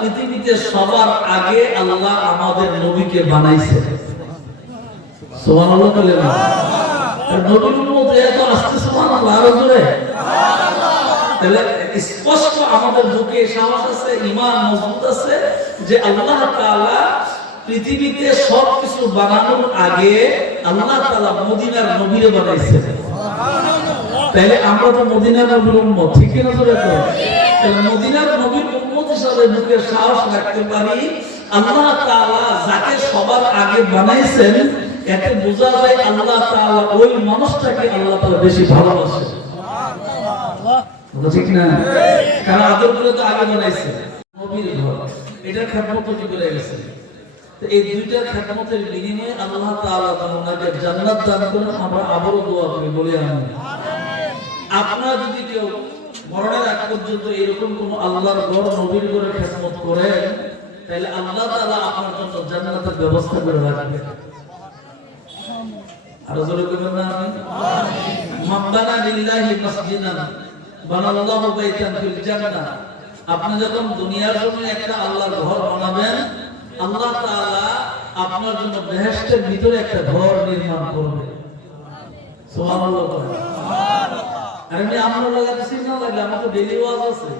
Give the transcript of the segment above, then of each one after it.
পৃথিবীতে সবার আগে আল্লাহ আমাদের নবীকে বানাইছেন। সুবহানাল্লাহ বলেন না? নবীর উম্মত এত আসছে সুবহানাল্লাহ, আরো জোরে তাহলে স্পষ্ট আমাদের বুকে সাহস আছে, ঈমান মজবুত আছে যে আল্লাহ তাআলা পৃথিবীতে সবকিছু বানানোর আগে আল্লাহ তাআলা মদিনার নবীরে বানাইছেন। তাহলে আমরা তো মদিনার নবীর উম্মত, ঠিক না? জোরে তো তাহলে মদিনার নবীর উম্মত হিসেবে বুকে সাহস রাখতে পারি আল্লাহ তাআলা যাকে সবার আগে বানাইছেন, এতে বোঝা যায় আল্লাহ তাআলা ওই মানুষটাকে আল্লাহ তাআলা বেশি ভালোবাসেন। ঠিক না? কারণ আদর করে তো আগে বানাইছে নবীর ঘর, এটার খেদমত কি করে গেছে। তো এই দুইটার খেদমতের বিনিময়ে আল্লাহ তাআলা ওনাকে জান্নাত দান করেন। আমরা আবারও দোয়া করি, বলি আমিন। আপনারা যদি কেউ মরণের আগ পর্যন্ত এরকম কোন আল্লাহর ঘর নবীর ঘরে খেদমত করেন, তাহলে আল্লাহ তাআলা আপনার জন্য জান্নাতের ব্যবস্থা করে রাখবেন। আর জোরে বলবেন না আমিন? মাব্বানা লিল্লাহি মাসজিদান বানাল্লাহু বাইতান ফিল জান্নাহ। আপনি যখন দুনিয়ার জন্য একটা আল্লাহর ঘর বানাবেন, আল্লাহ তাআলা আপনার জন্য বেহেশতের ভিতরে একটা ঘর নির্মাণ করবে। সুবহানাল্লাহ। আর আমি আপনার লাগাতে চিন্তা লাগলে আমার তো ডেইলি ওয়াজ আছে,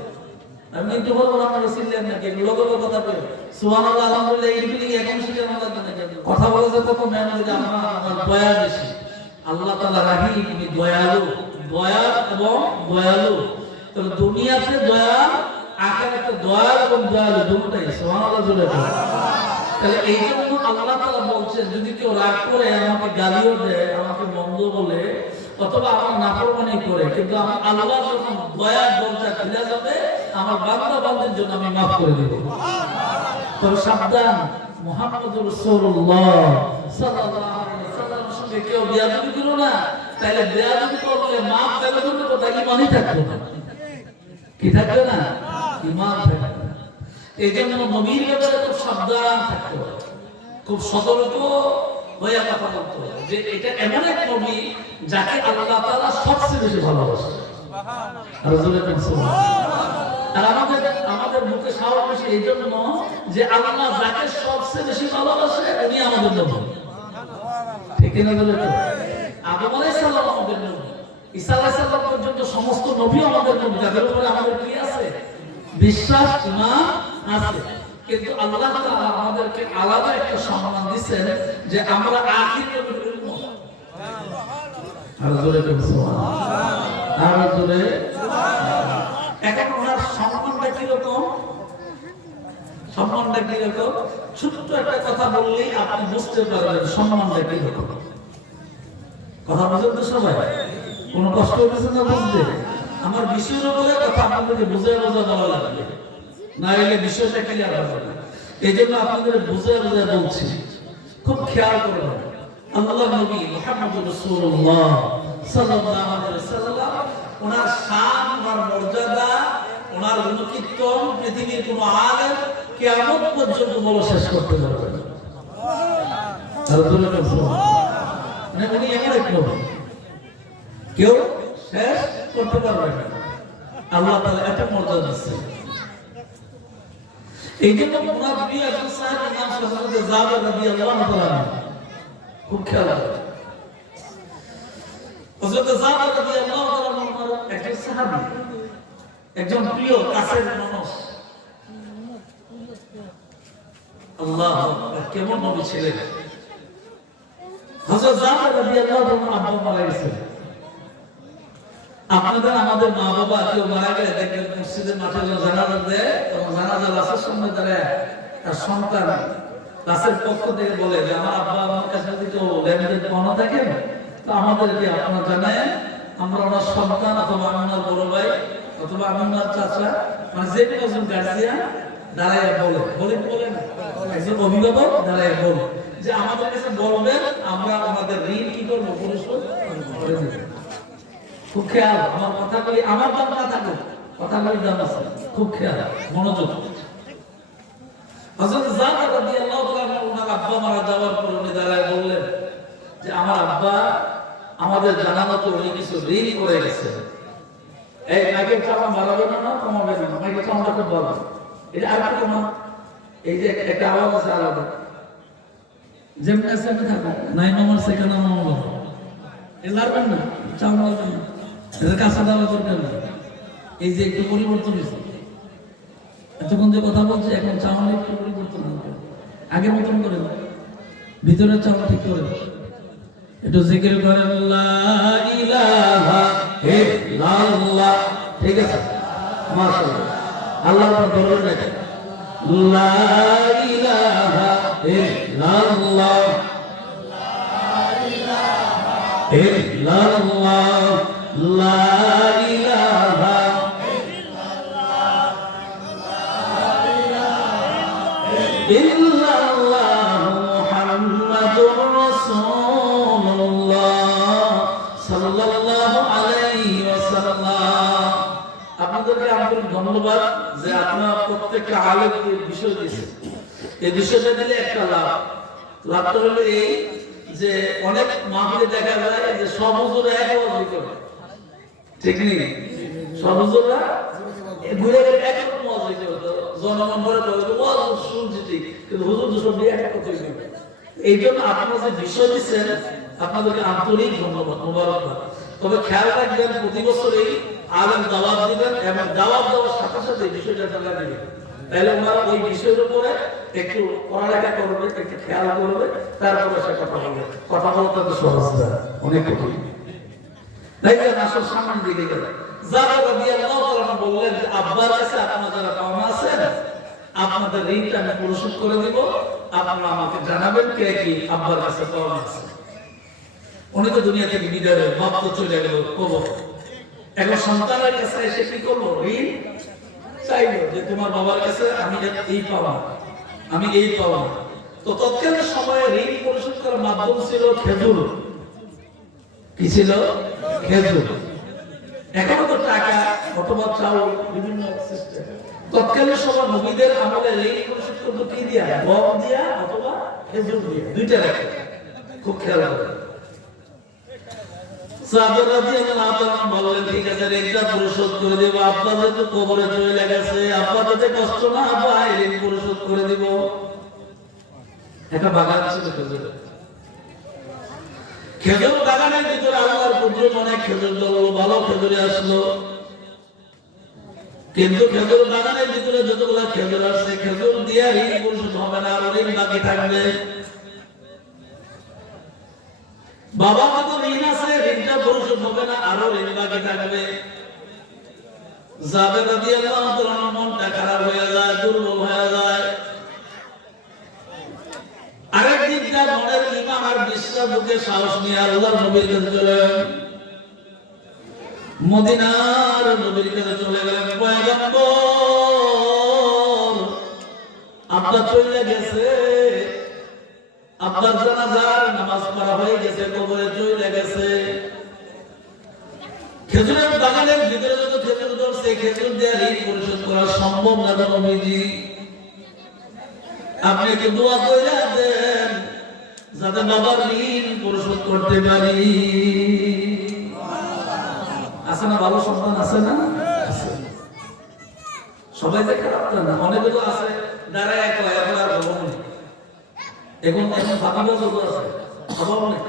আমি একটু বলবো আপনারা চিনলেন নাকি লোকের কথা বলে সুবহানাল্লাহ আলহামদুলিল্লাহ এই ফিলিং এখন শিখে না লাগবে নাকি কথা বলা যায় তখন মেনে যে আমার দয়া বেশি। আল্লাহ তাআলা রাহিম, তিনি দয়ালু, দয়া এবং দয়ালু। তো দুনিয়াতে দয়া, আখিরাতে দয়া এবং দয়ালু দুটোই। সুবহানাল্লাহ জোরে বলেন। তাহলে এই জন্য আল্লাহ তাআলা বলছেন যদি কেউ রাগ করে আমাকে গালিও দেয়, আমাকে মন্দ বলে, অথবা আমার নাফরমানি করে, কিন্তু আমার আল্লাহ যখন দয়ার দরজা খুলে যাবে আমার বান্দা বান্দির জন্য আমি মাফ করে দেব। তবে সাবধান, মুহাম্মদুর রাসূলুল্লাহ সাল্লাল্লাহু আলাইহি ওয়াসাল্লামের সঙ্গে কেউ বেয়াদবি করো না, তাহলে বেয়াদবি করলে মাফ দেবে তো কথা ঈমানই থাকবে না। কি থাকবে না? ঈমান থাকবে না। এই জন্য নবীর ব্যাপারে খুব সাবধান থাকতে হবে, খুব সতর্ক হয়ে কথা বলতে হবে যে এটা এমন এক নবী যাকে আল্লাহ তাআলা সবচেয়ে বেশি ভালোবাসেন। আর জোরে বলুন সুবহানাল্লাহ। আর আমাদের মুখে সাহস বেশি এই জন্য যে আল্লাহ যাকে সবচেয়ে বেশি ভালোবাসে উনি আমাদের নবী। ঠিক না? বলে তো আদম আলাইহিস সালাম আমাদের নবী, ঈসা আলাইহিস সালাম পর্যন্ত সমস্ত নবী আমাদের নবী, যাদের উপরে আমাদের কি আছে? বিশ্বাস, ঈমান আছে। কিন্তু আল্লাহ তাআলা আমাদেরকে আলাদা একটা সম্মান দিয়েছেন যে আমরা আখির নবীর উম্মত। আর জোরে বলুন সুবহানাল্লাহ। আর জোরে এখন ওনার সম্মানটা কি রকম? সম্মানটা কি রকম? ছোট্ট একটা কথা বললেই আপনি বুঝতে পারবেন সম্মানটা কি রকম। কথা বুঝেন তো সবাই? কোনো কষ্ট হচ্ছে না বুঝতে? আমার বিষয়ের উপরে কথা আপনাদেরকে বুঝে বলা লাগবে, না এলে বিষয়টা ক্লিয়ার হবে না। এই জন্য আপনাদের বুঝে বলছি, খুব খেয়াল করবেন। আল্লাহর নবী মুহাম্মদুর রাসূলুল্লাহ সাল্লাল্লাহু আলাইহি ওয়াসাল্লাম, ওনার শান, ওনার মর্যাদা, ওনার গুণকীর্তন পৃথিবীর কোনো আলেম কিয়ামত পর্যন্ত বলে শেষ করতে পারবে না। মানে উনি এমন এক নবী কেউ শেষ করতে পারবে না। আল্লাহ তাআলা এত মর্যাদা দিয়েছে। এই জন্য ওনার প্রিয় একজন সাহাবীর নাম ছিল হযরত জাবের রাদিয়াল্লাহু তাআলা। খুব খেয়াল রাখবেন, হযরত জাবের রাদিয়াল্লাহু তাআলা একজন সাহাবী, একজন প্রিয় কাছের মানুষ। আল্লাহ কেমন নবী ছিলেন। হযরত জাবের রাদিয়াল্লাহু তাআলা আব্বা মারা গেছেন। আপনাদের আমাদের মা বাবা কেউ মারা গেলে দেখবেন মসজিদের মাঠে জানাজা দেয়, তখন জানাজা লাশের সামনে দাঁড়ায় তার সন্তান লাশের পক্ষ থেকে বলে যে আমার আব্বা আমার কাছে যদি কেউ লেনদেন পাওনা থাকেন তো আমাদেরকে আপনার জানায়, আমরা ওনার সন্তান অথবা আমি ওনার বড় ভাই অথবা আমি ওনার চাচা, মানে যে কোনো একজন গার্জিয়ান দাঁড়ায় বলে না, একজন অভিভাবক দাঁড়ায় বলে যে আমাদের কাছে বলবেন, আমরা আমাদের ঋণ কি করবো পরিশোধ করে দেব। খুব খেয়াল, আমার কথা বলি, আমার দাম না থাকুক, কথা বলি দাম আছে। খুব খেয়াল, মনোযোগ। হযরত জাবের রাদিয়াল্লাহু তাআলা ওনার আব্বা মারা যাওয়ার পর উনি দাঁড়ায় বললেন যে আমার আব্বা আমাদের জানানো তো উনি কিছু ঋণ করে গেছে। এই মাইকের চাপা বাড়াবে না, কমাবে না, মাইকের চাপা খুব ভালো। এটা আর কি কমা এই যে একটা আওয়াজ আছে আলাদা যেমন আছে আমি থাকো 9 নম্বর সেকেন্ড নম্বর এ লাগবেন না চাও লাগবেন না এটা কাঁচা দাওয়া করবেন না এই যে একটু পরিবর্তন হয়েছে এতক্ষণ যে কথা বলছি এখন চাওয়ালে একটু পরিবর্তন হবে আগের মতন করে ভিতরে চাওয়া ঠিক করে একটু জিকির করেন লা ইলাহা ইল্লাল্লাহ ঠিক আছে মাশাআল্লাহ আল্লাহর দরবারে রাখেন লা ইলাহা ইল্লাল্লাহ লা ইলাহা ইল্লাল্লাহ লা ইলাহা ইল্লাল্লাহ মুহাম্মাদুর রাসূলুল্লাহ সাল্লাল্লাহু আলাইহি ওয়াসাল্লাম। আপনাদেরকে আন্তরিক ধন্যবাদ যে আপনারা প্রত্যেকটা আলেমকে বিষয় দিয়েছেন। এই বিষয়টা দিলে একটা লাভটা হলো এই যে অনেক মাহফিলে দেখা যায় যে সব হুজুরা এক ওয়াজ করে, ঠিক নেই? সব হুজুরা ঘুরে ঘুরে এক রকম ওয়াজ করে, জনগণ বলে ওয়াজ শুনছি ঠিক, কিন্তু হুজুর তো সব এক কথা বলে। এই জন্য আপনারা যে বিষয় দিচ্ছেন আপনাদেরকে আন্তরিক ধন্যবাদ, মোবারকবাদ। তবে খেয়াল রাখবেন প্রতি বছর এই আলেম দাওয়াত দিবেন এবং দাওয়াত দেওয়ার সাথে সাথে বিষয়টা জানা দিবেন, তাহলে ওনারা ওই বিষয়ের উপরে একটু পড়ালেখা করবে, একটু খেয়াল করবে, তারপরে সেটা পড়াবে। কথা বলতে তো সহজ না, অনেক কঠিন। দেখবেন আসল সামনের দিকে গেলে জাবের রাদিয়াল্লাহু তাআলা বললেন যে আব্বার কাছে আপনারা যারা পাওনা আছেন আপনাদের ঋণটা আমি পরিশোধ করে দিব, আপনারা আমাকে জানাবেন কে কি আব্বার কাছে পাওনা আছে। উনি তো দুনিয়া থেকে বিদায় হয়ে বাপ তো চলে গেল কবর, এখন সন্তানের কাছে এসে কি করবো? ঋণ চাইলো যে তোমার বাবার কাছে আমি এই পাওয়া, আমি এই পাওয়া। তো তৎকালীন সময়ে ঋণ পরিশোধ করার মাধ্যম ছিল খেজুর। কি ছিল? খেজুর। এখনো তো টাকা অথবা চাউল বিভিন্ন সিস্টেম। তৎকালীন সময় নবীদের আমলে ঋণ পরিশোধ করতো কি দিয়া? গম দিয়া অথবা খেজুর দিয়া, দুইটা রাখে। খুব খেয়াল করে সাহাবা রাদিয়াল্লাহু তাআলা বললেন ঠিক আছে ঋণটা পরিশোধ করে দেব, আব্বা যেহেতু কবরে চলে গেছে, আব্বা যাতে কষ্ট না পায় ঋণ পরিশোধ করে দেব। একটা বাগান ছিল খেজুরের, খেজুর বাগানের ভিতরে আল্লাহর কুদরত অনেক খেজুর ধরলো, ভালো খেজুরে আসলো, কিন্তু খেজুর বাগানের ভিতরে যতগুলো খেজুর আসছে খেজুর দিয়ে ঋণ পরিশোধ হবে না, আরো ঋণ বাকি থাকবে। বাবা কত ঋণ আছে, ঋণটা পরিশোধ হবে না, আরো ঋণ বাকি থাকবে। জাবের রাদিয়াল্লাহু তাআলার মনটা খারাপ হয়ে যায়, দুর্বল হয়ে যায়। আরেক দিকটা মনের ঈমান আর বিশ্বাস বুকে সাহস নিয়ে আল্লাহর নবীর কাছে চলে গেলেন, মদিনার নবীর কাছে চলে গেলেন। পয়গম্বর আব্বা চলে গেছে, আব্বার জানাজার নামাজ পড়া হয়ে গেছে, কবরে চলে গেছে। খেজুরের বাগানের ভিতরে যত খেজুর ধরছে খেজুর দিয়ে ঋণ পরিশোধ করা সম্ভব না। নবীজি আপনি একটু দোয়া করে দেন যাতে বাবার ঋণ পরিশোধ করতে পারি। আছে না ভালো সন্তান? আছে না? সবাই যে খারাপ না, অনেকে তো আছে দাঁড়ায় একলা একলা আর ভবন নেই। এখন ভাবিও যত আছে অভাব নেই।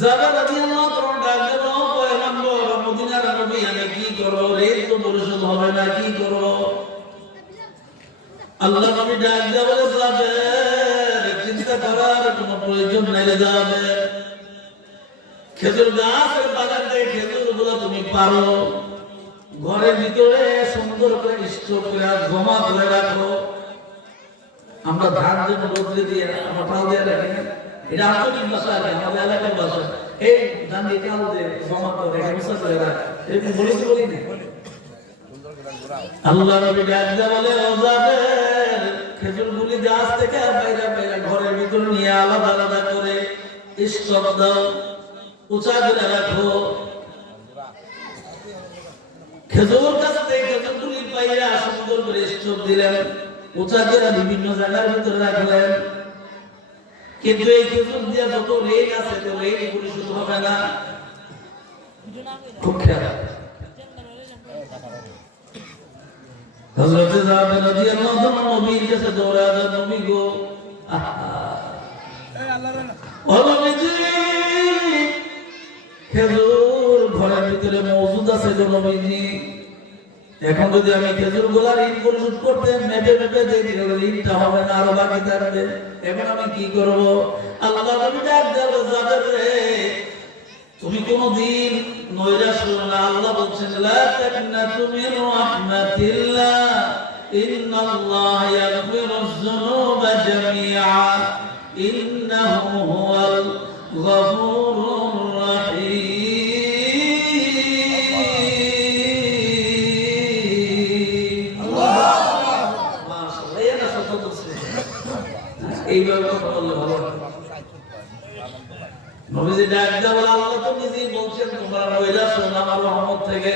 জাবের রাদিয়াল্লাহু তাআলা ডাক দিল, পয়গম্বর মদিনার নবী আমি কি করব? ঋণ তো পরিশোধ হবে না, কি করব? আল্লাহ নবী ডাক দিয়ে বলে জাবের চিন্তা করার কোনো প্রয়োজন নাই রে জাবের, খেজুর গাছের বাগান থেকে খেজুরগুলো তুমি পারো, ঘরের ভিতরে সুন্দর করে স্টোর করে জমা করে রাখো। আমরা ধান যেন রোদ্রে দিয়ে মাথাল দিয়ে রাখি না, এটা আঞ্চলিক ভাষা আছে, আমাদের এলাকার ভাষা। এই ধান দিয়ে কাল দিয়ে জমা করে রেখে করে রাখে, এরকম বলেছি বলি না। আল্লাহ নবী ডাক দিয়ে বলে ও জাবের খেজুরগুলি গাছ থেকে বাইরে বাইরে ঘরের ভিতরে নিয়ে আলাদা আলাদা করে স্টক দাও, উঁচা করে রাখো। খেজুর গাছ থেকে খেজুরগুলি বাইরে সুন্দর করে স্টক দিলেন, উঁচা করে বিভিন্ন জায়গার ভিতরে রাখলেন। কিন্তু এই খেজুর দিয়ে যত ঋণ আছে তো ঋণ পরিশোধ হবে না। খুব খেয়াল হযরত জাবের রাদিয়াল্লাহু আনহু নবীর কাছে দৌড়ায় যায়, নবী গো, ও নবীজি, খেজুর ঘরের ভিতরে মজুদ আছে গো নবীজি। এখন যদি আমি খেজুর গুলার ঋণ পরিশোধ করতে মেপে মেপে দিই, ঋণটা হবে না, আরো বাকি থাকবে। এখন আমি কি করব? আল্লাহ নবী ডাক দেন, জাবের রে, তুমি কোনদিন নৈরাশ হও না। আল্লাহ বলছেন, লা তাকনাতু মিন রাহমাতিল্লাহ, ইন্নাল্লাহা ইয়াগফিরুয যুনুবা জামিআ, ইন্নাহু হুয়াল গফুরুর রাহিম। এইভাবে কথা বললে ভালো। নবীজি ডাক দিয়ে বলে, আল্লাহ তো নিজেই বলছেন তোমরা নৈরাশ হও না আমার রহমত থেকে।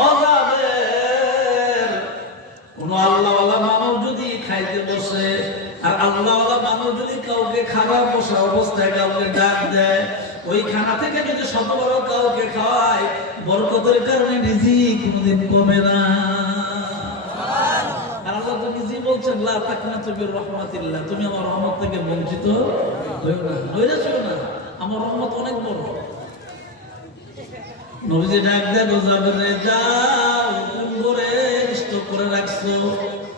ও জাবের, কোন আল্লাহওয়ালা মানব যদি খাইতে বসে, আর আল্লাহওয়ালা মানব যদি কাউকে খাবার বসা অবস্থায় কাউকে ডাক দেয়, ওই খানা থেকে যদি শতবার কাউকে খাওয়ায়, বরকতের কারণে রিজিক কোনদিন কমে না। বলছেন, লা তাকনাতু মির রাহমাতিল্লাহ, তুমি আমার রহমত থেকে বঞ্চিত হইও না, নৈরাশ হইও না, আমার রহমত অনেক বড়। নবীজি ডাক দেন, জাবের যাও, কোন করে স্টক করে রাখছো,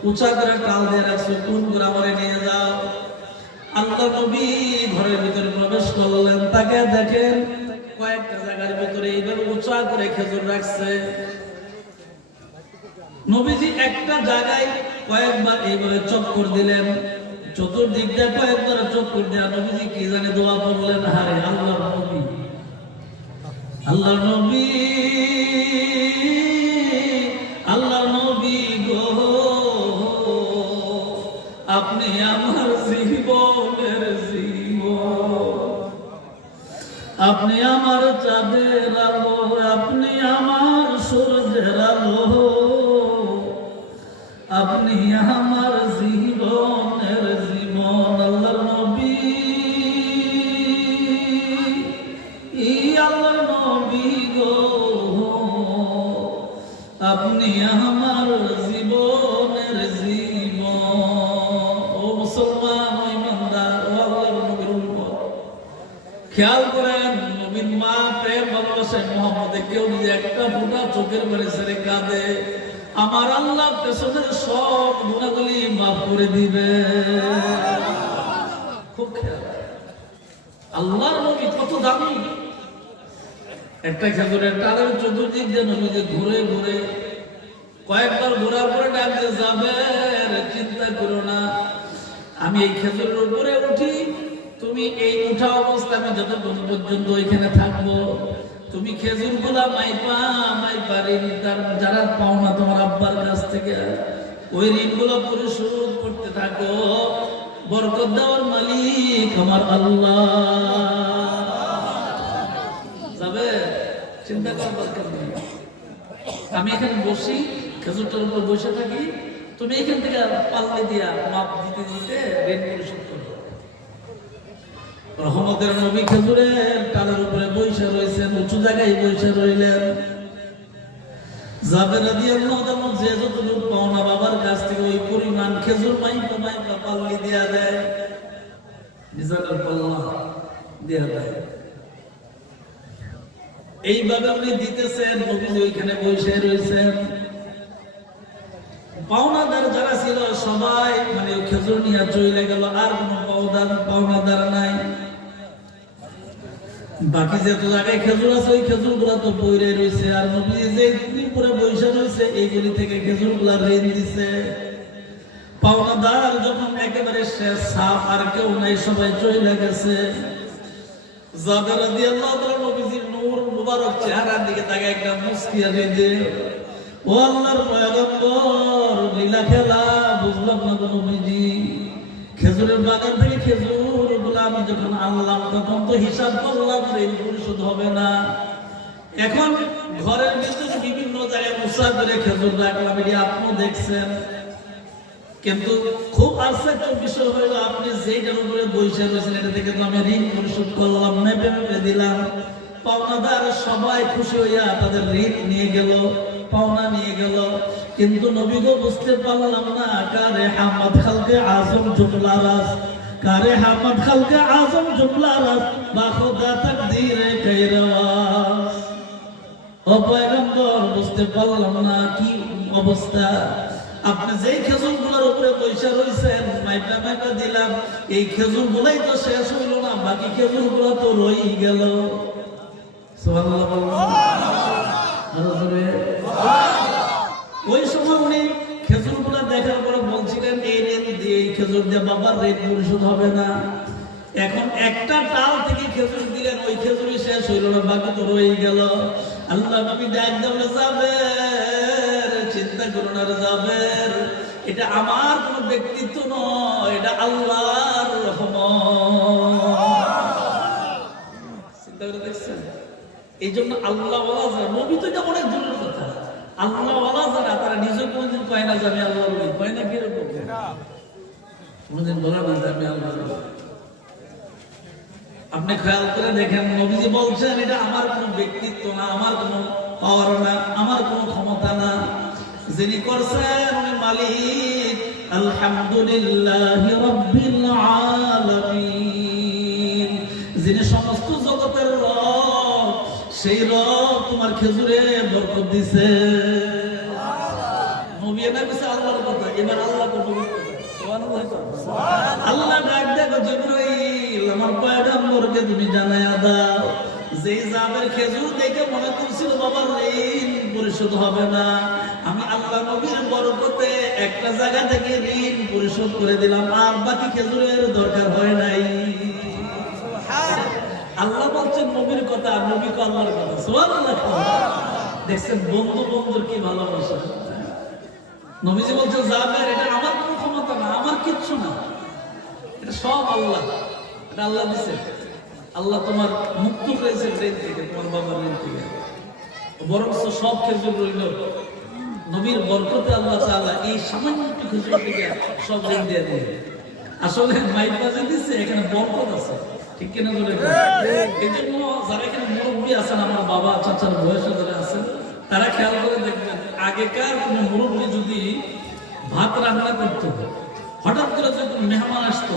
উঁচা করে টাল দিয়ে রাখছো, কোন করে আমারে নিয়ে যাও। আল্লাহ নবী ঘরের ভিতরে প্রবেশ করলেন, তাকে দেখেন কয়েকটা জায়গার ভিতরে এইভাবে উঁচা করে খেজুর রাখছে। নবীজি একটা জায়গায় কয়েকবার এইভাবে চক্কর দিলেন, চতুর্দিকটা কয়েকবার চক্কর দেয়া নবীজি কি জানে দোয়া করলেন, হারে আল্লাহর নবী, আল্লাহর নবী, আল্লাহর নবী গো, আপনি আমার জীবনের জীবন, আপনি আমার চাঁদের আলো, আপনি আমার সূর্যের আলো, আপনি আমার জীবনের জীবন। আল্লাহর নবী, আল্লাহর নবী গো, আপনি আমার জীবনের জীবন। ও মুসলমান, ও ইমানদার, ও আল্লাহর নবীর উম্মত, খেয়াল করেন, নবীর মা প্রেম ভালোবাসেন মুহাম্মদে, কেউ যদি একটা ফোঁটা চোখের পানি ছেড়ে কাঁদে, আমার আল্লাহ পেছনের সব গুনাহগুলি মাফ করে দিবে। খুব খেয়াল, আল্লাহর নবী কত দামি। একটা খেজুরের ডালের চতুর্দিক দিয়ে নবীজি ঘুরে ঘুরে কয়েকবার ঘোরার পরে ডাক দিয়ে, জাবের, চিন্তা করো না, আমি এই খেজুরের উপরে উঠি, তুমি এই উঠা অবস্থা আমি যতক্ষণ পর্যন্ত ওইখানে থাকবো, তুমি খেজুর গুলা মাইপা মাইপা ঋণ যারা পাওনা তোমার আব্বার কাছ থেকে, ওই ঋণগুলো পরিশোধ করতে থাকো। বরকত দেওয়ার মালিক আমার আল্লাহ। যাবে, চিন্তা করার দরকার নেই। আমি এখানে বসি, খেজুরটার উপর বসে থাকি, তুমি এখান থেকে পাল্লে দিয়া মাপ দিতে দিতে ঋণ পরিশোধ করো। রহমতের নবী খেজুরের ডালের উপরে বসে রয়েছেন, উঁচু জায়গায় বসে রইলেন। জাবের রাদিয়াল্লাহু আনহু যে যতটুকু পাওনা বাবার কাছ থেকে ওই পরিমাণ খেজুর মাইপা মাইপা পাল্লি দিয়া দেয়, মিজানের পাল্লা দিয়া দেয়। এইভাবে উনি দিতেছেন, নবীজি ওইখানে বসে রয়েছেন। পাওনাদার যারা ছিল সবাই মানে খেজুর নিয়ে চলে গেল, আর কোনো পাওনাদার নাই। বাকি যত জায়গায় খেজুর আছে ওই খেজুর গুলা তো বইরে রয়েছে, আর নবীজি যে উপরে বসে রয়েছে এইগুলি থেকে খেজুর গুলা ঋণ দিছে। পাওনাদার যখন একেবারে শেষ, সাপ আর কেউ নাই, সবাই চলে গেছে। জাবের রাদিয়াল্লাহু তাআলা নবীজির নূর মুবারক চেহারার দিকে তাকায় একটা মুস্কি হাসি দিয়ে, ও আল্লাহর পয়গম্বর, লীলা খেলা বুঝলাম না গো নবীজি। খেজুরের বাগান থেকে খেজুর গুলা আমি যখন আনলাম তখন তো হিসাব করলাম ঋণ পরিশোধ হবে না। এখন ঘরের ভিতরে বিভিন্ন জায়গায় মুসা করে খেজুর রাখলাম, এটি আপনিও দেখছেন। কিন্তু খুব আশ্চর্য বিষয় হইল, আপনি যেটার উপরে বসে রয়েছেন এটা থেকে তো আমি ঋণ পরিশোধ করলাম, মেপে মেপে দিলাম। পাওনাদার সবাই খুশি হইয়া তাদের ঋণ নিয়ে গেল। পাওনা নিয়ে গেল, কিন্তু নবী গো বুঝতে পারলাম না কারে হামাদ খালকে আজম জুমলা রাস, কারে হামাদ খালকে আজম জুমলা রাস বা খোদা তাকদীরে কায়রাস। ও পয়গম্বর বুঝতে পারলাম না কি অবস্থা, আপনি যেই খেজুরগুলোর উপরে পয়সা রয়েছেন মাইপা মাইপা দিলাম, এই খেজুরগুলাই তো শেষ হইল না, বাকি খেজুরগুলো তো রই গেল। সুবহানাল্লাহ বলুন। ওই সময় উনি খেজুরগুলো দেখার পরে বলছিলেন এই ঋণ দিয়ে, এই খেজুর দিয়ে বাবার ঋণ পরিশোধ হবে না। এখন একটা ডাল থেকে খেজুর দিলেন, ওই খেজুরই শেষ হইল না, বাকি তো রয়ে গেল। আল্লাহ নবী ডাক দেবলে যাবে, চিন্তা করুন আর যাবে, এটা আমার কোন ব্যক্তিত্ব নয়, এটা আল্লাহর রহমত। চিন্তা করে দেখছেন? এই জন্য আল্লাহ ওয়ালা যারা, নবী তো এটা অনেক দূরের কথা, আল্লাহ ওয়ালা যারা তারা নিজে কোনদিন কয় না যে আমি আল্লাহ বলি, কয় না কিরকম কোনদিন বলা না যে আমি আল্লাহ। আপনি খেয়াল করে দেখেন, নবীজি বলছেন এটা আমার কোন ব্যক্তিত্ব না, আমার কোন পাওয়ার না, আমার কোন ক্ষমতা না, যিনি করছেন উনি মালিক। আলহামদুলিল্লাহি রাব্বিল আলামিন, যিনি সমস্ত জগতের রব, সেই রব তোমার খেজুরে বরকত দিছে। নবী না কিছু আল্লাহর কথা, এবার আল্লাহ কথা আল্লাহ ডাক দেখো জিবরাইল, আমার পয়গম্বরকে তুমি জানায়া দাও, যে জাবের খেজুর দেখে মনে করছিল বাবার ঋণ পরিশোধ হবে না, আমি আল্লাহ নবীর বরকতে একটা জায়গা থেকে ঋণ পরিশোধ করে দিলাম, আর বাকি খেজুরের দরকার হয় নাই। আল্লাহ বলছেন নবীর কথা, আর নবী কো আল্লাহর কথা। সুবহানাল্লাহ। দেখছেন বন্ধু বন্ধুর কি ভালোবাসা। নবীজি বলছেন জাবের এটা আমার কোনো ক্ষমতা না, আমার কিচ্ছু না, এটা সব আল্লাহ, এটা আল্লাহ দিছে। আল্লাহ তোমার মুক্ত করেছে ঋণ থেকে, তোমার বাবার ঋণ থেকে, বরং সব খেজুর রইল নবীর বরকতে আল্লাহ তাআলা এই সামান্য একটু খেজুর থেকে সব ঋণ দিয়ে দেয়। আসলে মাইক বাজে দিচ্ছে, এখানে বরকত আছে, ঠিক কিনা বলে? এই জন্য যারা এখানে মুরব্বী আছেন, আমার বাবা চাচার বয়সে যারা আছেন, তারা খেয়াল করে দেখবেন, আগেকার কোন মুরব্বী যদি ভাত রান্না করতো, হঠাৎ করে যদি মেহমান আসতো,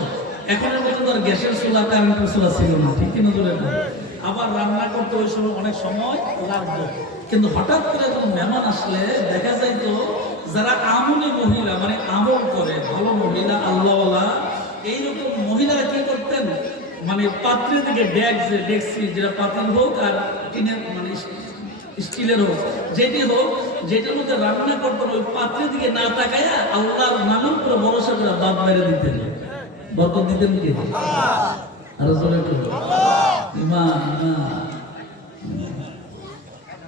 এখনের মতো তার গ্যাসের চুলা কারেন্টের চুলা ছিল না, ঠিক কিনা বলে? আবার রান্না করতে ওই সময় অনেক সময় লাগতো, কিন্তু হঠাৎ করে যখন মেহমান আসলে দেখা যাইতো যারা আমলি মহিলা, মানে আমল করে ভালো মহিলা, আল্লাহওয়ালা, এইরকম মহিলারা কি করতেন, মানে পাত্রে থেকে ডেকসি যেটা পাতিল হোক আর টিনের মানে স্টিলের হোক, যেটি হোক, যেটার মধ্যে রান্না করতেন, ওই পাত্রের দিকে না তাকায়া আল্লাহর নামের উপরে ভরসা করে বাপ মেরে দিতেন, বরকত দিতেন। কি আরো জোরে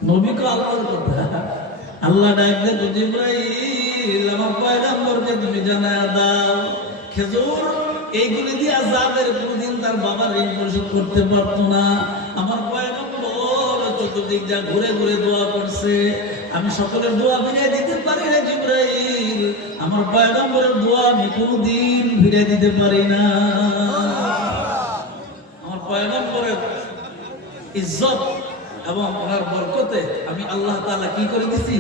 নবী কো আল্লাহর কথা। আল্লাহ ডাক দেয় জিবরাইল, আমার পয়গম্বরকে তুমি জানায়া দাও, খেজুর এইগুলি দিয়ে জাবের কোনদিন তার বাবার ঋণ পরিশোধ করতে পারতো না। আমার পয়গম্বর চতুর্দিক যা ঘুরে ঘুরে দোয়া করছে, আমি সকলের দোয়া ফিরিয়ে দিতে পারি না জিবরাইল, আমার পয়গম্বরের দোয়া আমি কোনদিন ফিরিয়ে দিতে পারি না। আমার পয়গম্বরের ইজ্জত এবং ওনার বরকতে আমি আল্লাহ তাআলা কি করে দিছি,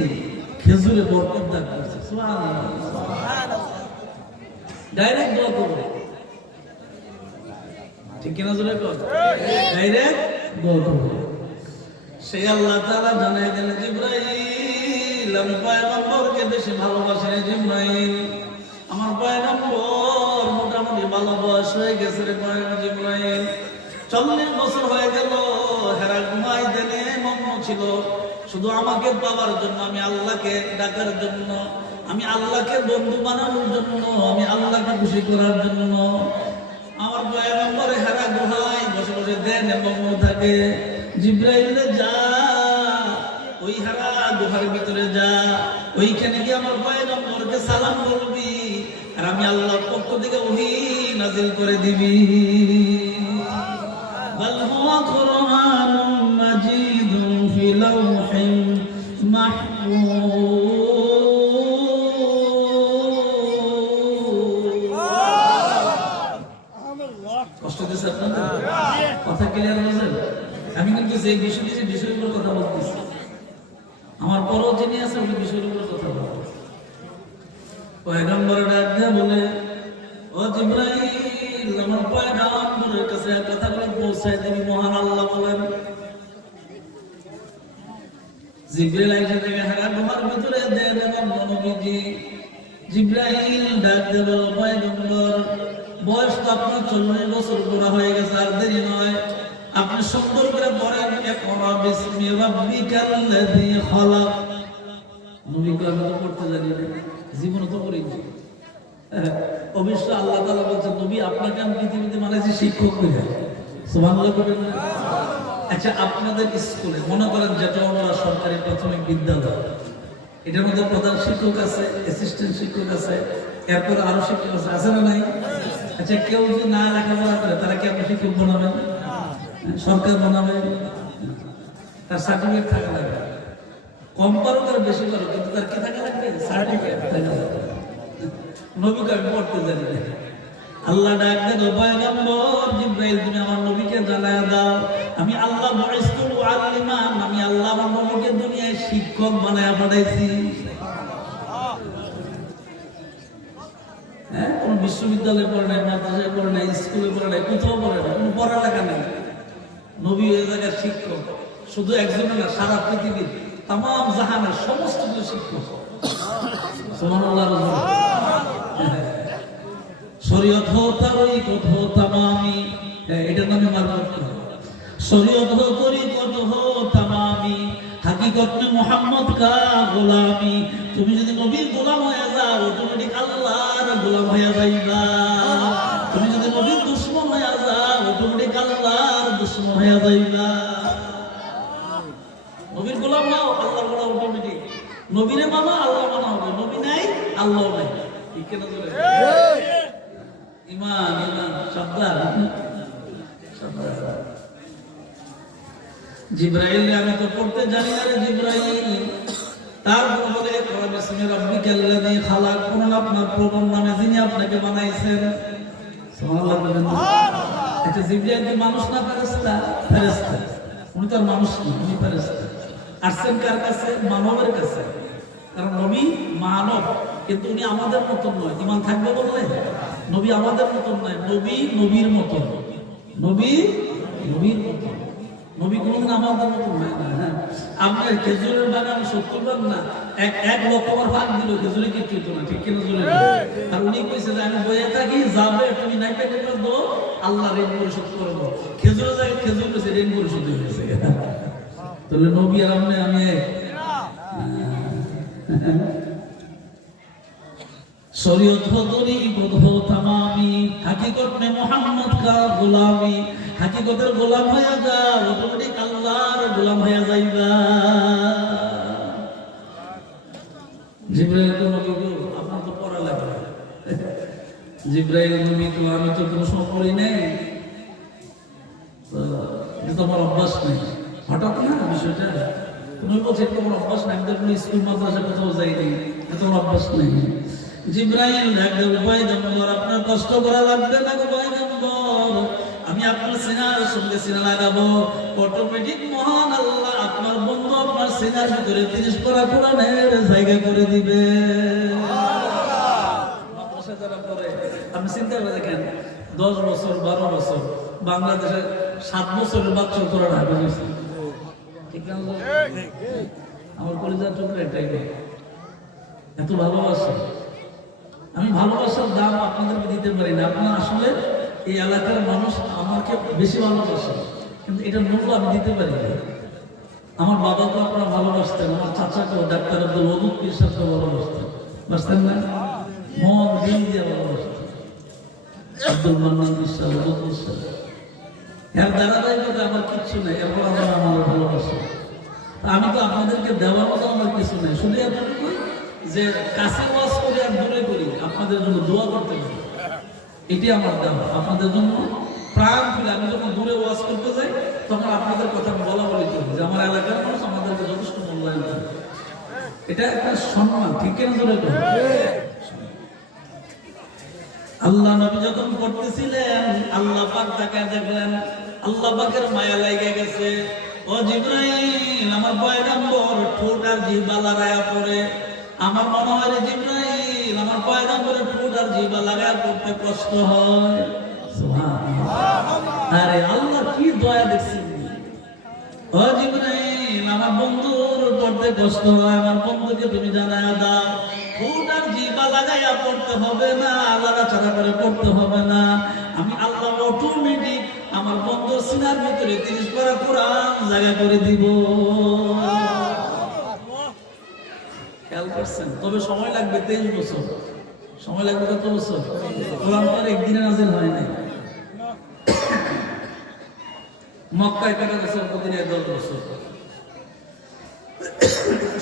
খেজুরে বরকত দান করেছি। সুবহানাল্লাহ। ডাইরেক্ট দোয়া করবে, ঠিক কিনা জোরে কর, ডাইরেক্ট দোয়া করবে। সেই আল্লাহ তাআলা জানাই দিলেন জিবরাইল, আমি পয়গম্বরকে বেশি ভালোবাসি না জিবরাইল, আমার পয়গম্বর মোটামুটি ভালো বয়স হয়ে গেছে রে জিবরাইল, 40 বছর হয়ে গেল, হেরা ঘুমাই দেনে মগ্ন ছিল শুধু আমাকে পাওয়ার জন্য, আমি আল্লাহকে ডাকার জন্য, আমি আল্লাহকে বন্ধু বানানোর জন্য, আমি আল্লাহকে খুশি করার জন্য। আমার পয়গম্বর হেরা গুহায় বসে বসে দেন মগ্ন থাকে। জিবরাইল যা ওই হেরা গুহার ভিতরে যা, ওইখানে গিয়ে আমার পয়গম্বরকে সালাম বলবি, আর আমি আল্লাহর পক্ষ থেকে ওহী নাযিল করে দিবি। بل هو قرآن مجيد في لوح محفوظ। কষ্ট দিচ্ছে আপনাদের? কথা ক্লিয়ার হয়েছে? আমি কিন্তু যে বিষয়গুলোর কথা বলতেছি, আমার পরও যিনি আছে ওই বিষয়ের উপরে কথা বলবো। পয়গম্বর ডাক দিয়ে বলে, ও জিবরাইল, আমার পয়গম্বরের কাছে কথাগুলো পৌঁছায় দিবি। মহান আল্লাহ বলেন, জিবরাইল আইসা থেকে হারা গুহার ভিতরে দেন এবং নবীজি জিবরাইল ডাক দিল, পয়গম্বর বয়স তো আপনার 40 বছর পুরা হয়ে গেছে, আর দেরি নয়, আপনি সুন্দর করে পড়েন ইকরা বিসমি রাব্বিকাল্লাযী খালাক। নবী আমি তো পড়তে জানি না, জীবনে তো পড়িনি। অবশ্য আল্লাহ তাআলা বলছেন, নবী আপনাকে আমি পৃথিবীতে বানাইছি শিক্ষক করে। সুবহানাল্লাহ বলেন না? আচ্ছা, আপনাদের স্কুলে মনে করেন যেটা আমরা সরকারি প্রাথমিক বিদ্যালয়, এটার মধ্যে প্রধান শিক্ষক আছে, অ্যাসিস্ট্যান্ট শিক্ষক আছে, এরপর আরো শিক্ষক আছে না নাই? আচ্ছা, কেউ যদি না লেখাপড়া করে তারা কি আপনি শিক্ষক বানাবেন? সরকার বানাবে? তার সার্টিফিকেট থাকা লাগবে, কম পারো তার বেশি পারো, কিন্তু তার কি থাকা লাগবে? সার্টিফিকেট থাকা লাগবে। নবীকে আমি পড়তে জানি না। আল্লাহ ডাক দেন, পয়গম্বর জিবরাইল, তুমি আমার নবীকে জানায়া দাও, আমি আল্লাহ বুইসতুল মুআল্লিমান, আমি আল্লাহ আমার নবীকে দুনিয়ায় শিক্ষক বানায়া পাঠাইছি। হ্যাঁ, কোন বিশ্ববিদ্যালয়ে পড়ে নাই, মাদ্রাসায় পড়ে নাই, স্কুলে পড়ে নাই, কোথাও পড়ে নাই, কোনো পড়ালেখা নেই। নবী ওই জায়গার শিক্ষক, শুধু একজনের না, সারা পৃথিবীর তাম জাহানের সমস্ত কিছু শিক্ষক। সুবহানাল্লাহ। শরীয়ত হো তরিকত হো তামামি, এটার নামে মারফত করা। শরীয়ত হো তরিকত হো তামামি, হাকিকত মে মুহাম্মদ কা গোলামি। তুমি যদি নবীর গোলাম হয়ে যাও, অটোমেটিক আল্লাহর গোলাম হয়ে যাইবা। তুমি যদি নবীর দুশমন হয়ে যাও, অটোমেটিক আল্লাহর দুশমন হয়ে যাইবা। নবীর গোলাম হও, আল্লাহর গোলাম অটোমেটিক। নবীরে মানো, আল্লাহ মানা হবে। নবী নাই, আল্লাহ নাই। ঠিক কেন বলে? ইমান, ইমান সাবধান। জিবরাইল, আমি তো পড়তে জানি না রে জিবরাইল। তারপর বলে, ইকরা বিসমি রাব্বিকাল্লাযী খালাক, কোন আপনার প্রভুর নামে যিনি আপনাকে বানাইছেন। সুবহানাল্লাহ বলেন। এটা জিবরাইল কি মানুষ না ফেরেশতা? ফেরেশতা। উনি তো মানুষ না, উনি ফেরেশতা। আসছেন কার কাছে? মানবের কাছে। কারণ নবী মানব, কিন্তু উনি আমাদের মতন নয়। ইমান থাকবে বললে, নবী আমাদের মতন নয়, নবী নবীর মতন। নবী নবীর মতন। নবী কোনদিন আমাদের মতন হয় না। হ্যাঁ, আপনার খেজুরের বাগান 70 বার না, এক লক্ষবার ভাগ দিল, খেজুরে কি খেত না। ঠিক কিনা জোরে? আর উনি কইছে যে আমি বইয়ে থাকি, যাবে তুমি নাইটা কেটে দাও, আল্লাহ ঋণ পরিশোধ করবো। খেজুরের জায়গায় খেজুর কইছে, ঋণ পরিশোধ হয়ে গেছে। তাহলে নবী আর আমি এক। শরীয়ত হো তরিকত হো তামামি, হাকিকত মে মুহাম্মদ কা গোলামি। হাকিকতের গোলাম হয়ে যাও, অটোমেটিক আল্লাহর গোলাম হয়ে যাইবা। জিবরাইল তো নবী, আপনার তো পড়া লাগে। জিবরাইল নবী তো আমি তো কোনো সময় পড়ি নাই, তো আমার অভ্যাস নেই। হঠাৎ না বিষয়টা, তুমি বলছো তোমার অভ্যাস নাই, আমি তো কোনো স্কুল মাদ্রাসা কোথাও যাইনি, তোমার অভ্যাস নেই। জিবরাইল ডাকতে, পয়গম্বর আপনার কষ্ট করা লাগবে না গো পয়গম্বর, আমি আপনার সিনার সঙ্গে সিনা লাগাবো। অটোমেটিক মহান আল্লাহ আপনার বন্ধু আপনার সিনার ভিতরে 30 পারা কোরআনের জায়গা করে দিবে। মাদ্রাসা যারা পড়ে, আপনি চিন্তা করে দেখেন, 10 বছর 12 বছর বাংলাদেশে 7 বছরের বাচ্চা কোরআন হাফেজ হয়েছে। ঠিক না? আমার কলিজার টুকরা এটাই, এত ভালোবাসা। আমি ভালোবাসার দাম আপনাদেরকে দিতে পারি না। আপনারা আসলে এই এলাকার মানুষ আমাকে বেশি ভালোবাসে, কিন্তু এটার মূল্য আমি দিতে পারি না। আমার বাবাকে আপনারা ভালোবাসতেন, আমার চাচাকেও ডাক্তার আব্দুল ওদুদ পীর সাহেবকে ভালোবাসতেন, বাসতেন না? মন দিন দিয়ে ভালোবাসতেন। আব্দুল মান্নান বিশ্বাস, ওদুদ বিশ্বাস, এর ধারাবাহিকতা আমার কিচ্ছু নেই, এরপর আমার ভালোবাসে। আমি তো আপনাদেরকে দেওয়ার মতো আমার কিছু নেই, শুধু এতটুকু যে কাছে ওয়াজ করি আর দূরে করি, আপনাদের জন্য দোয়া করতে পারি, এটি আমার দেওয়া। আপনাদের জন্য প্রাণ খুলে আমি যখন দূরে ওয়াজ করতে যাই, তখন আপনাদের কথা বলা বলি করবো যে আমার এলাকার মানুষ আমাদেরকে যথেষ্ট মূল্যায়ন করে। এটা একটা সম্মান, ঠিক কেন জোরে করে? আল্লাহ নবী যখন পড়তেছিলেন, আল্লাহ পাক তাকে দেখলেন, আল্লাহ পাকের মায়া লেগে গেছে। ও জিবরাইল আমার পয়গম্বর ঠোঁট আর জিহ্বা লাগায়া পড়ে, আমার মনে হয় রে জিবরাইল আমার পয়গম্বরের ঠোঁট আর জিহ্বা লাগায়া পড়তে কষ্ট হয়। সুবহানাল্লাহ। আরে আল্লাহ কি দয়া দেখছেন। ও জিবরাইল আমার বন্ধুর পড়তে কষ্ট হয়, আমার বন্ধুকে তুমি জানায়া দাও ঠোঁট আর জিহ্বা লাগায়া পড়তে হবে না, লাগাছাড়া করে পড়তে হবে না। আমি আল্লাহ অটোমেটিক আমার বন্ধুর সিনার ভিতরে 30 পারা কোরআন জায়গা করে দিব। খেয়াল করছেন? তবে সময় লাগবে 23 বছর। সময় লাগবে কত বছর? কোরআন তো আর একদিনে নাযিল হয় নাই। মক্কায় কাটা গেছে মদিনায় 10 বছর।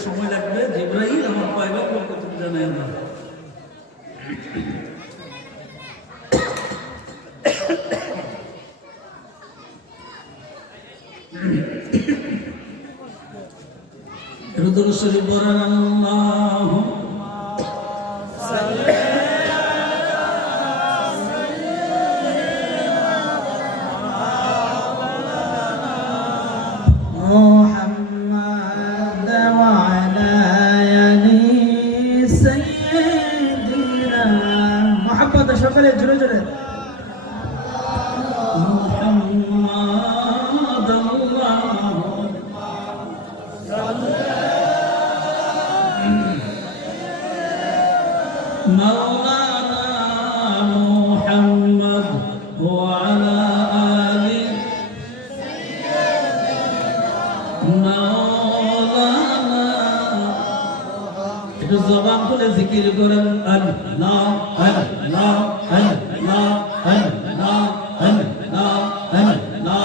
সময় লাগবে। জিবরাইল আমার পয়গম্বরকে তুমি জানায় না। রুদুল শরীফ পড়েন আল্লাহু সাল্লি মুহাম্মদ ওয়া আলা আলি সাইয়্যিদিনা মুহাম্মদ। সকলে জোরে জোরে মুহাম্মদ مولانا محمد وعلى آله مولانا একটু জবান খুলে জিকির করেন আল্লাহ আল্লাহ আল্লাহ আল্লাহ আল্লাহ আল্লাহ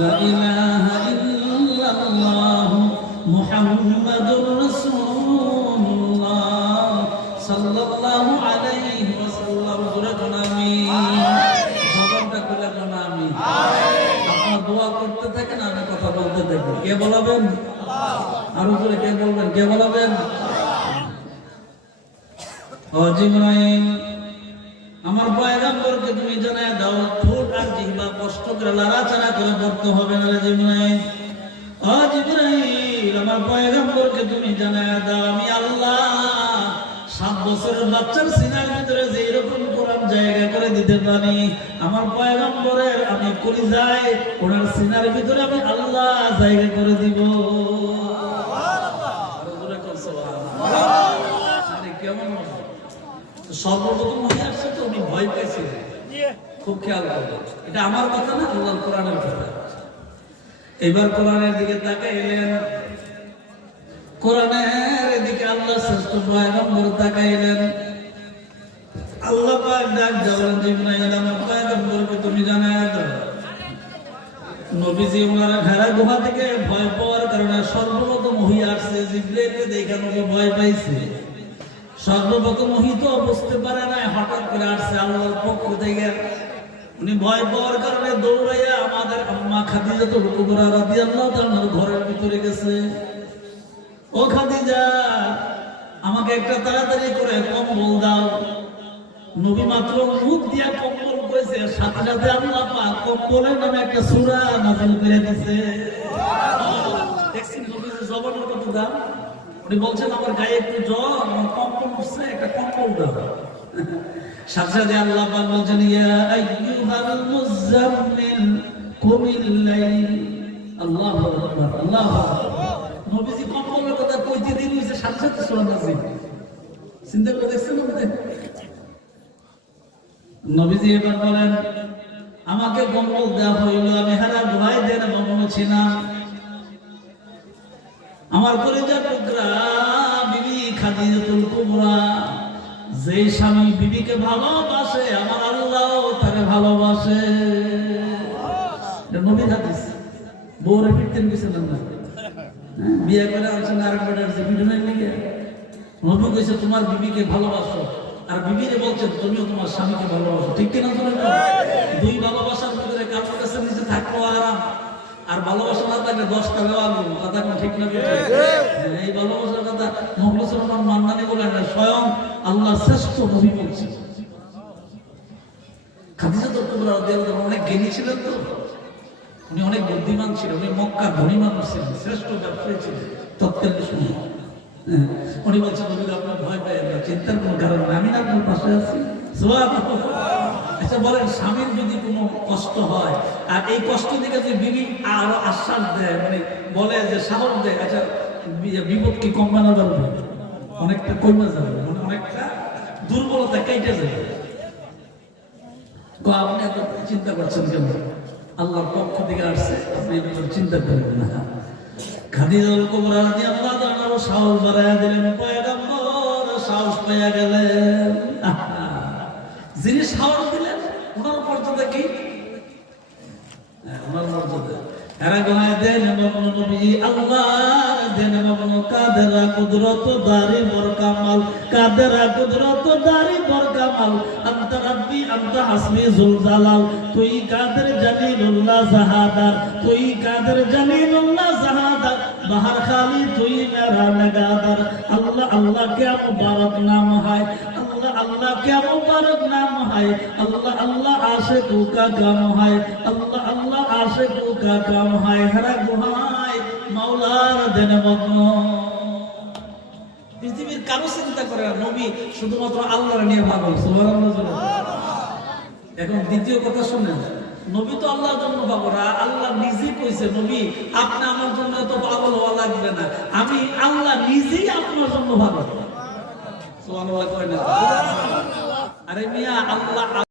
لا إله إلا الله محمد رسول الله صلى الله عليه وسلم জবানটা খুলে কোন আমি আপনারা দোয়া করতে থাকেন, আমি কথা বলতে থাকি। কে বলাবেন? আরো জোরে কে বলবেন? কে বলাবেন? ও জিবরাইল আমার পয়গম্বরকে তুমি জানায় দাও ঠোঁট আর জিহ্বা কষ্ট করে লাড়াচাড়া করে পড়তে হবে না রে জিবরাইল। ও জিবরাইল আমার পয়গম্বরকে তুমি জানায় দাও আমি আল্লাহ 7 বছরের বাচ্চার সিনার ভিতরে যে এরকম কোরআন জায়গা করে দিতে পারি, আমার পয়গম্বরের আমি কলিজায় ওনার সিনার ভিতরে আমি আল্লাহ জায়গা করে দিব। কেমন সর্বপ্রথম মনে আসছে তো উনি ভয় পেয়েছিলেন। খুব খেয়াল করবেন, এটা আমার কথা না, আল্লাহর কোরআনের কথা। এবার কোরআনের দিকে তাকাইলেন, কোরআনের দিকে আল্লাহ শ্রেষ্ঠ পয়গম্বর তাকাইলেন। আল্লাহ পাক ডাক দেওয়ার জিবরাইল আমার পয়গম্বরকে তুমি জানায় দাও নবীজি ওনার ঘেরা গুহা থেকে ভয় পাওয়ার কারণে সর্বপ্রথম ওহী আসছে, জিবরাইলকে দেখে নবী ভয় পাইছে। সর্বপ্রথম ওহী তো বুঝতে পারে না, হঠাৎ করে আসছে আল্লাহর পক্ষ থেকে। উনি ভয় পাওয়ার কারণে দৌড়াইয়া আমাদের আম্মা খাদিজাতুল কুবরা রাদিয়াল্লাহু তাআলার ঘরের ভিতরে গেছে। ও খাদিজা আমাকে একটা তাড়াতাড়ি করে কম্বল দাও। নবী মাত্র মুখ দিয়া কম্বল কইছে, সাথে সাথে আল্লাহ পাক কম্বলের নামে একটা সূরা নাযিল করে দিয়েছে। দেখছেন নবীর জবানের কত দাম। উনি বলছেন আমার গায়ে একটু জ্বর, আমার কম্বল উঠছে, একটা কম্বল দাও। সাথে সাথে আল্লাহ পাক বলছেন ইয়া আইয়ুহাল মুযাম্মিল কুমিল লাইল। আল্লাহু আকবার, আল্লাহু আকবার। নবীজি কম্বলের কথা কইতে দিন হইছে, সাথে সাথে সূরা নাযিল। চিন্তা করে দেখছেন নবীজি এবার বলেন আমাকে কম্বল দেওয়া হইল, আমি হারা ভয় দেন বলছি না। আমার কলিজার টুকরা বিবি খাদিজাতুল কুবরা, যে স্বামী বিবিকে ভালোবাসে আমার আল্লাহ তাকে ভালোবাসে। এটা নবীর হাদিস। বউরে ফিরতেন গেছিলেন না, বিয়ে করে আনছেন আরেকবার আসছে পিটনের লিগে। নবী কইছে তোমার বিবিকে ভালোবাসো, আর বিবিরে বলছে তুমিও তোমার স্বামীকে ভালোবাসো। ঠিক কিনা? দুই ভালোবাসার ভিতরে কারোর কাছে নিচে থাকবো আরাম, আর ভালোবাসা না থাকলে 10টা বেওয়ালো কথা কোন ঠিক না? এই ভালোবাসার কথা মুখলিসুর রহমান মান্নানী বলেন না, স্বয়ং আল্লাহ শ্রেষ্ঠ নবী বলছেন। খাদিজাতুল কুবরা রাদিয়াল্লাহু আনহা অনেক জ্ঞানী ছিলেন তো, উনি অনেক বুদ্ধিমান ছিলেন, উনি মক্কার ধনী মানুষ ছিলেন, শ্রেষ্ঠ ব্যবসায়ী ছিলেন তৎকালীন সময়। উনি বলছেন নবী আপনার ভয় পায় না, চিন্তার কোনো কারণ নেই, আমি না আপনার পাশে আছি। আচ্ছা বলেন, স্বামীর যদি কোনো কষ্ট হয় আর এই কষ্ট থেকে যে বিবি আরো আশ্বাস দেয়, মানে বলে যে সাহস দেয়, আচ্ছা বিপদ কি কমানো যাবে, অনেকটা কমে যাবে, মানে অনেকটা দুর্বলতা কেটে যাবে। আপনি এত চিন্তা করছেন কেন? আল্লাহর পক্ষ থেকে আসছে, আপনি চিন্তা করবেন না। খাদিজাতুল কুবরা রাদিয়াল্লাহু আনহা সাহস বাড়ায়া দিলেন, পয়গম্বর সাহস পাইয়া গেলেন। যিনি সাহস দিলেন ওনার মর্যাদা কি? ওনার মর্যাদা এরা গায়ে দেন মগ্ন নবী আল্লাহ দেন মগ্ন কাদেরা কুদরত দারি বরকামাল, কাদেরা কুদরত দারি বরকামাল, আনতা রাব্বি আনতা হাসবি জুল জালাল, তুই কাদের জালিলুল্লাহ জাহাদার, তুই কাদের জালিলুল্লাহ জাহাদার, বাহার খালি তুই মেরা নগাদার। আল্লাহ আল্লাহ क्या मुबारक नाम है, अल्लाह अल्लाह क्या मुबारक नाम है, अल्लाह अल्लाह आशिकों का काम है, अल्लाह अल्लाह आशिकों का काम है। हरा गुहाय মাওলার দেন মগ্ন। পৃথিবীর কারো চিন্তা করে না, নবী শুধুমাত্র আল্লাহর নিয়ে ভাবল। সুবহানাল্লাহ। এখন দ্বিতীয় কথা শুনেন, নবী তো আল্লাহর জন্য পাগল, আল্লাহ নিজেই কইছে নবী আপনি আমার জন্য এত পাগল হওয়া লাগবে না, আমি আল্লাহ নিজেই আপনার জন্য পাগল। সুবহানাল্লাহ কয় না? আরে মিয়া আল্লাহ